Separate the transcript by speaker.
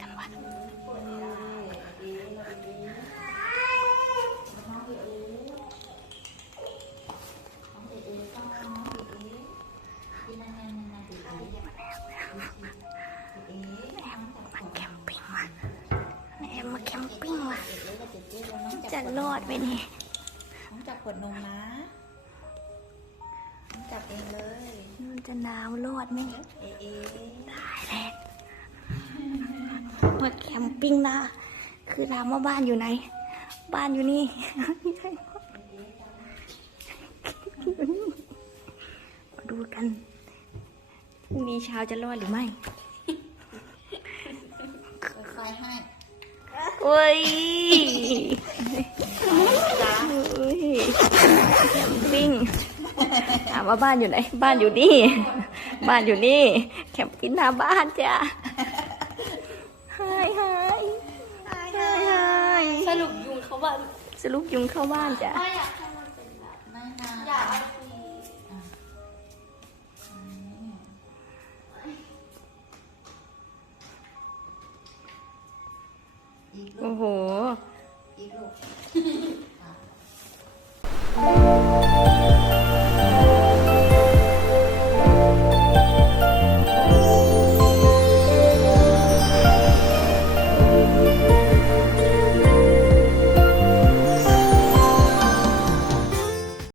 Speaker 1: กันวะจะรอดไปนี่
Speaker 2: ต้องจับขวดนมนะต้องจับเองเลย
Speaker 1: มันจะหนาวรอดไหม
Speaker 2: เอ๊ะ
Speaker 1: ได้แล้ว มปิ้งนะ คือถามว่าบ้านอยู่ไหน บ้านอยู่นี่ไม่ใช่มาดูกันพรุ่งนี้เช้าจะรอดหรือไม่
Speaker 2: ไฟให้
Speaker 1: โอ้ยแคมปิ้งถามว่าบ้านอยู่ไหน บ้านอยู่นี่ บ้านอยู่นี่ แคมปิ้งหน้าบ้านจ้ะาบ้าน
Speaker 3: สรุปยุงเข้า
Speaker 1: บ้านจ้ะโอ้โห